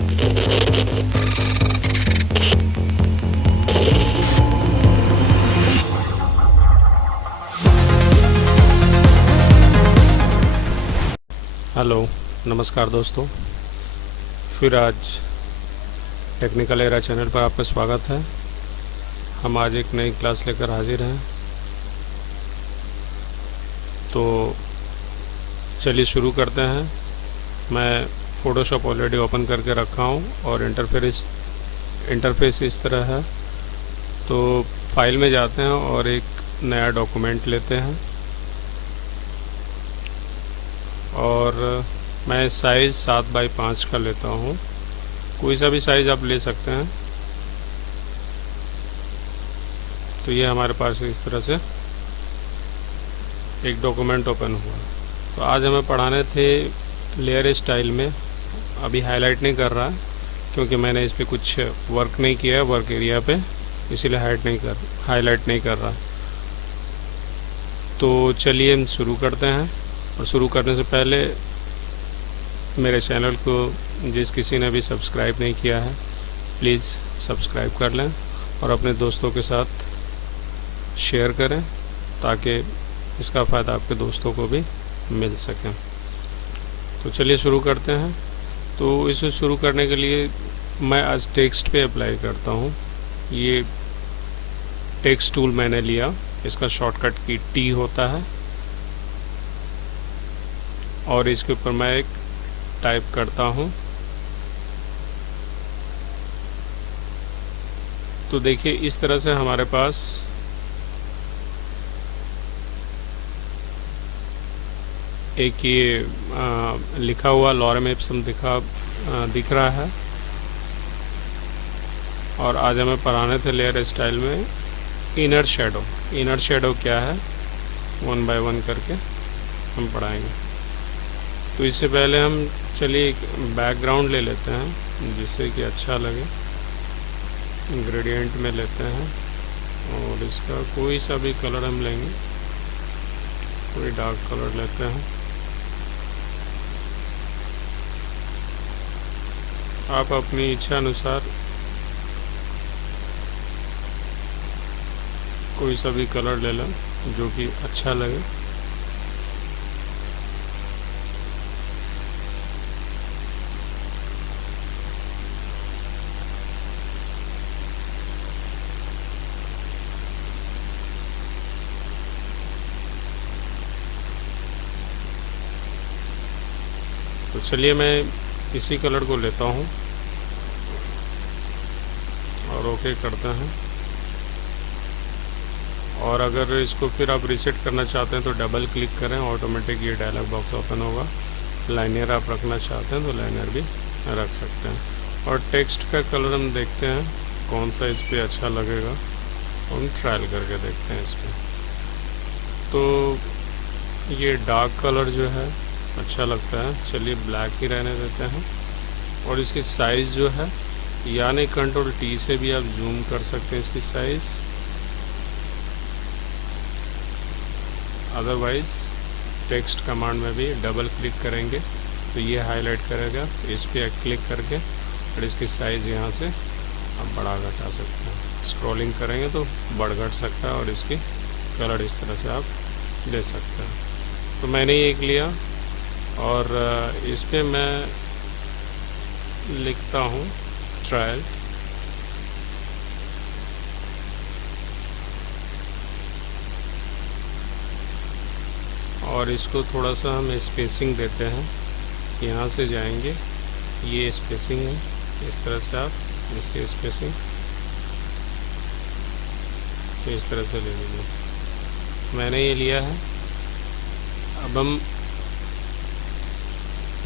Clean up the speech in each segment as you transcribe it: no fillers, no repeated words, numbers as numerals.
Hello, नमस्कार दोस्तों। फिर आज टेक्निकल एरा चैनल पर आपका स्वागत है। हम आज एक नई क्लास लेकर हाजिर हैं। तो चलिए शुरू करते हैं। मैं फ़ोटोशॉप ऑलरेडी ओपन करके रखा हूं और इंटरफेस इस तरह है। तो फाइल में जाते हैं और एक नया डॉक्यूमेंट लेते हैं और मैं साइज़ 7x5 का लेता हूँ। कोई सा भी साइज़ आप ले सकते हैं। तो ये हमारे पास इस तरह से एक डॉक्यूमेंट ओपन हुआ। तो आज हमें पढ़ाने थे लेयर स्टाइल में। अभी हाईलाइट नहीं कर रहा क्योंकि मैंने इस पर कुछ वर्क नहीं किया है वर्क एरिया पे, इसीलिए हाईलाइट नहीं कर रहा। तो चलिए हम शुरू करते हैं। और शुरू करने से पहले मेरे चैनल को जिस किसी ने भी सब्सक्राइब नहीं किया है प्लीज़ सब्सक्राइब कर लें और अपने दोस्तों के साथ शेयर करें ताकि इसका फ़ायदा आपके दोस्तों को भी मिल सके। तो चलिए शुरू करते हैं। तो इसे शुरू करने के लिए मैं आज टेक्स्ट पे अप्लाई करता हूँ। ये टेक्स्ट टूल मैंने लिया, इसका शॉर्टकट की टी होता है और इसके ऊपर मैं एक टाइप करता हूँ। तो देखिए इस तरह से हमारे पास एक ये लिखा हुआ लॉरेम इप्सम दिख रहा है। और आज हमें पढ़ाने थे लेयर स्टाइल में इनर शेडो क्या है 1 बाय 1 करके हम पढ़ाएंगे। तो इससे पहले हम चलिए एक बैकग्राउंड ले लेते हैं जिससे कि अच्छा लगे। ग्रेडियंट में लेते हैं और इसका कोई सा भी कलर हम लेंगे, कोई डार्क कलर लेते हैं। आप अपनी इच्छा अनुसार कोई सा भी कलर ले लें जो कि अच्छा लगे। तो चलिए मैं इसी कलर को लेता हूँ और ओके करते हैं। और अगर इसको फिर आप रीसेट करना चाहते हैं तो डबल क्लिक करें, ऑटोमेटिक ये डायलॉग बॉक्स ओपन होगा। लाइनर आप रखना चाहते हैं तो लाइनर भी रख सकते हैं। और टेक्स्ट का कलर हम देखते हैं कौन सा इस पर अच्छा लगेगा, हम ट्रायल करके देखते हैं इस पर। तो ये डार्क कलर जो है अच्छा लगता है, चलिए ब्लैक ही रहने देते हैं। और इसकी साइज़ जो है यानी कंट्रोल टी से भी आप जूम कर सकते हैं इसकी साइज़। अदरवाइज़ टेक्स्ट कमांड में भी डबल क्लिक करेंगे तो ये हाईलाइट करेगा। इस पर क्लिक करके और इसकी साइज़ यहाँ से आप बढ़ा घटा सकते हैं। स्क्रॉलिंग करेंगे तो बढ़ घट सकता है और इसकी कलर इस तरह से आप ले सकते हैं। तो मैंने ये एक लिया और इस पे मैं लिखता हूँ ट्रायल। और इसको थोड़ा सा हम स्पेसिंग देते हैं। यहाँ से जाएंगे, ये स्पेसिंग है, इस तरह से आप इसकी स्पेसिंग तो इस तरह से ले लीजिए। मैंने ये लिया है। अब हम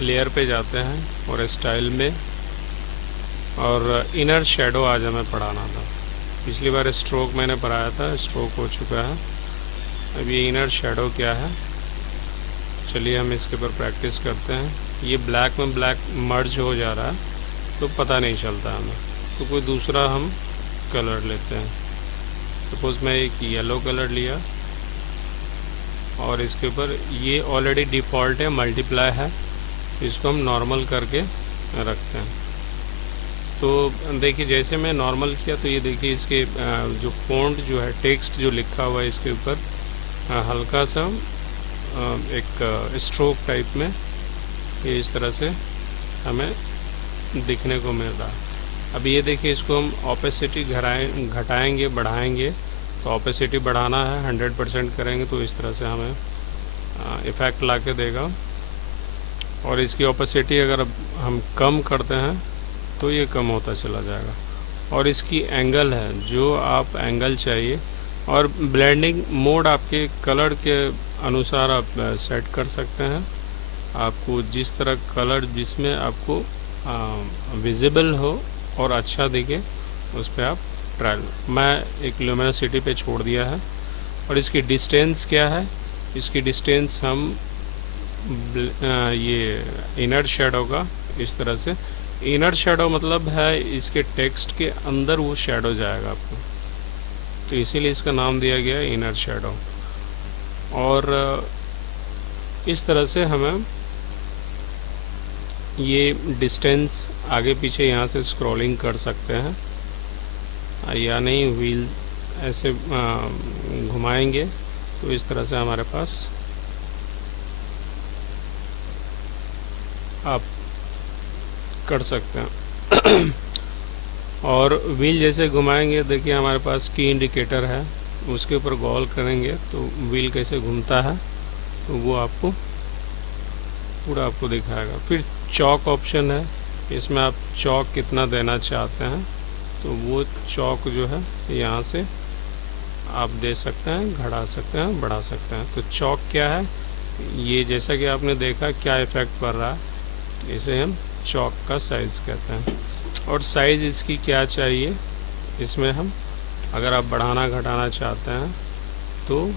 लेयर पे जाते हैं और स्टाइल में, और इनर शेडो आज हमें पढ़ाना था। पिछली बार स्ट्रोक मैंने पढ़ाया था, स्ट्रोक हो चुका है। अब ये इनर शेडो क्या है, चलिए हम इसके ऊपर प्रैक्टिस करते हैं। ये ब्लैक में ब्लैक मर्ज हो जा रहा है तो पता नहीं चलता हमें, तो कोई दूसरा हम कलर लेते हैं। सपोज़ मैं एक येलो कलर लिया और इसके ऊपर ये ऑलरेडी डिफ़ॉल्ट है, मल्टीप्लाई है, इसको हम नॉर्मल करके रखते हैं। तो देखिए जैसे मैं नॉर्मल किया तो ये देखिए इसके जो फ़ॉन्ट जो है, टेक्स्ट जो लिखा हुआ है इसके ऊपर हल्का सा एक स्ट्रोक टाइप में ये इस तरह से हमें दिखने को मिल रहा है। अब ये देखिए इसको हम ओपेसिटी घटाएंगे बढ़ाएंगे, तो ओपेसिटी बढ़ाना है 100% करेंगे तो इस तरह से हमें इफ़ेक्ट ला के देगा। और इसकी ओपेसिटी अगर हम कम करते हैं तो ये कम होता चला जाएगा। और इसकी एंगल है, जो आप एंगल चाहिए, और ब्लेंडिंग मोड आपके कलर के अनुसार आप सेट कर सकते हैं। आपको जिस तरह कलर जिसमें आपको विजिबल हो और अच्छा दिखे उस पर आप ट्रायल। मैं एक ल्यूमिनोसिटी पे छोड़ दिया है। और इसकी डिस्टेंस क्या है, इसकी डिस्टेंस हम ये इनर शेडो का इस तरह से, इनर शेडो मतलब है इसके टेक्स्ट के अंदर वो शेडो जाएगा आपको, तो इसीलिए इसका नाम दिया गया है इनर शेडो। और इस तरह से हमें ये डिस्टेंस आगे पीछे यहाँ से स्क्रॉलिंग कर सकते हैं, या नहीं व्हील ऐसे घुमाएंगे तो इस तरह से हमारे पास आप कर सकते हैं। और व्हील जैसे घुमाएंगे, देखिए हमारे पास की इंडिकेटर है, उसके ऊपर गौर करेंगे तो व्हील कैसे घूमता है तो वो आपको पूरा आपको दिखाएगा। फिर चौक ऑप्शन है, इसमें आप चौक कितना देना चाहते हैं तो वो चौक जो है यहाँ से आप दे सकते हैं, घटा सकते हैं, बढ़ा सकते हैं। तो चौक क्या है, ये जैसा कि आपने देखा क्या इफ़ेक्ट पड़ रहा है, इसे हम चौक का साइज़ कहते हैं। और साइज़ इसकी क्या चाहिए, इसमें हम अगर आप बढ़ाना घटाना चाहते हैं तो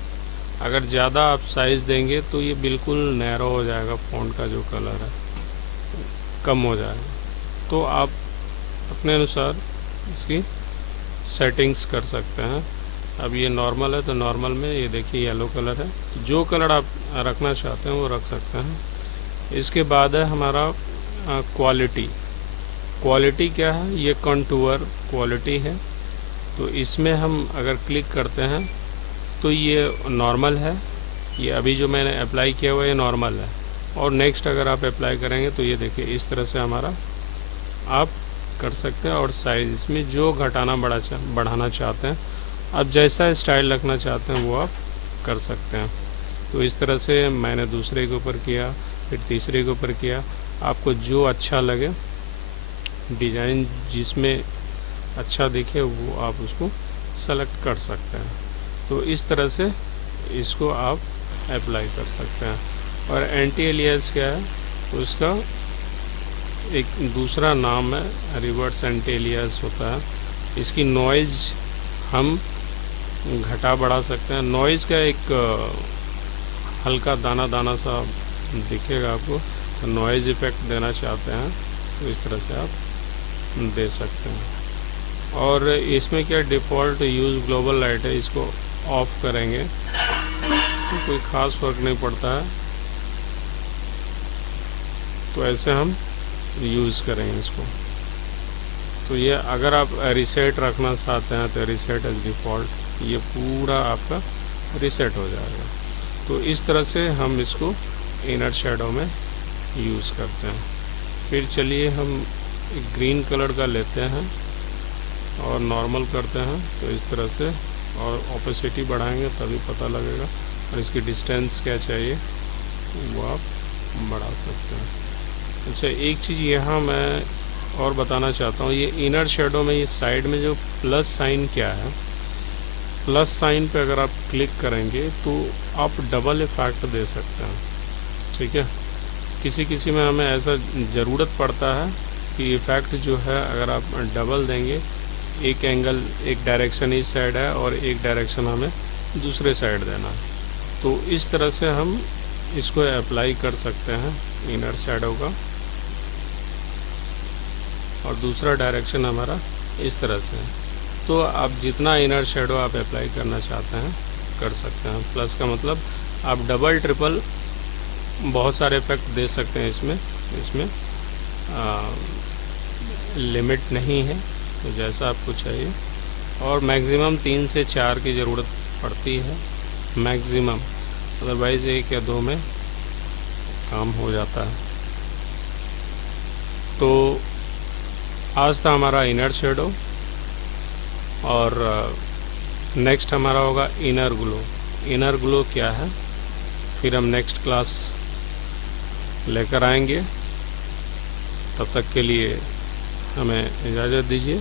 अगर ज़्यादा आप साइज़ देंगे तो ये बिल्कुल नैरो हो जाएगा, फ़ॉन्ट का जो कलर है कम हो जाएगा। तो आप अपने अनुसार इसकी सेटिंग्स कर सकते हैं। अब ये नॉर्मल है तो नॉर्मल में ये देखिए येलो कलर है, तो जो कलर आप रखना चाहते हैं वो रख सकते हैं। इसके बाद है हमारा क्वालिटी। क्वालिटी क्या है, ये कंटूर क्वालिटी है। तो इसमें हम अगर क्लिक करते हैं तो ये नॉर्मल है, ये अभी जो मैंने अप्लाई किया हुआ है ये नॉर्मल है। और नेक्स्ट अगर आप अप्लाई करेंगे तो ये देखिए इस तरह से हमारा आप कर सकते हैं। और साइज़ इसमें जो घटाना बढ़ाना चाहते हैं, आप जैसा स्टाइल रखना चाहते हैं वो आप कर सकते हैं। तो इस तरह से मैंने दूसरे के ऊपर किया, फिर तीसरे के ऊपर किया। आपको जो अच्छा लगे, डिज़ाइन जिसमें अच्छा दिखे वो आप उसको सेलेक्ट कर सकते हैं। तो इस तरह से इसको आप अप्लाई कर सकते हैं। और एंटी एलियास क्या है, उसका एक दूसरा नाम है रिवर्स एंटी एलियास होता है। इसकी नॉइज़ हम घटा बढ़ा सकते हैं। नॉइज़ का एक हल्का दाना दाना सा दिखेगा आपको, तो नॉइज़ इफ़ेक्ट देना चाहते हैं तो इस तरह से आप दे सकते हैं। और इसमें क्या डिफ़ॉल्ट यूज़ ग्लोबल लाइट है, इसको ऑफ़ करेंगे तो कोई ख़ास फ़र्क नहीं पड़ता है। तो ऐसे हम यूज़ करेंगे इसको। तो ये अगर आप रिसेट रखना चाहते हैं तो रिसेट एज डिफ़ॉल्ट, ये पूरा आपका रिसेट हो जाएगा। तो इस तरह से हम इसको इनर शेडो में यूज़ करते हैं। फिर चलिए हम एक ग्रीन कलर का लेते हैं और नॉर्मल करते हैं तो इस तरह से, और ओपेसिटी बढ़ाएंगे तभी पता लगेगा। और इसकी डिस्टेंस क्या चाहिए वो आप बढ़ा सकते हैं। अच्छा, एक चीज़ यहाँ मैं और बताना चाहता हूँ, ये इनर शेडो में ये साइड में जो प्लस साइन क्या है, प्लस साइन पे अगर आप क्लिक करेंगे तो आप डबल इफ़ेक्ट दे सकते हैं। ठीक है, किसी किसी में हमें ऐसा ज़रूरत पड़ता है कि इफ़ेक्ट जो है अगर आप डबल देंगे, एक एंगल एक डायरेक्शन इस साइड है और एक डायरेक्शन हमें दूसरे साइड देना है, तो इस तरह से हम इसको अप्लाई कर सकते हैं इनर शेडो का। और दूसरा डायरेक्शन हमारा इस तरह से है। तो आप जितना इनर शेडो आप अप्लाई करना चाहते हैं कर सकते हैं। प्लस का मतलब आप डबल ट्रिपल बहुत सारे इफेक्ट दे सकते हैं इसमें लिमिट नहीं है, तो जैसा आपको चाहिए। और मैक्सिमम 3 से 4 की ज़रूरत पड़ती है मैक्सिमम, अदरवाइज़ 1 या 2 में काम हो जाता है। तो आज था हमारा इनर शेडो, और नेक्स्ट हमारा होगा इनर ग्लो। इनर ग्लो क्या है फिर हम नेक्स्ट क्लास लेकर आएंगे। तब तक के लिए हमें इजाज़त दीजिए।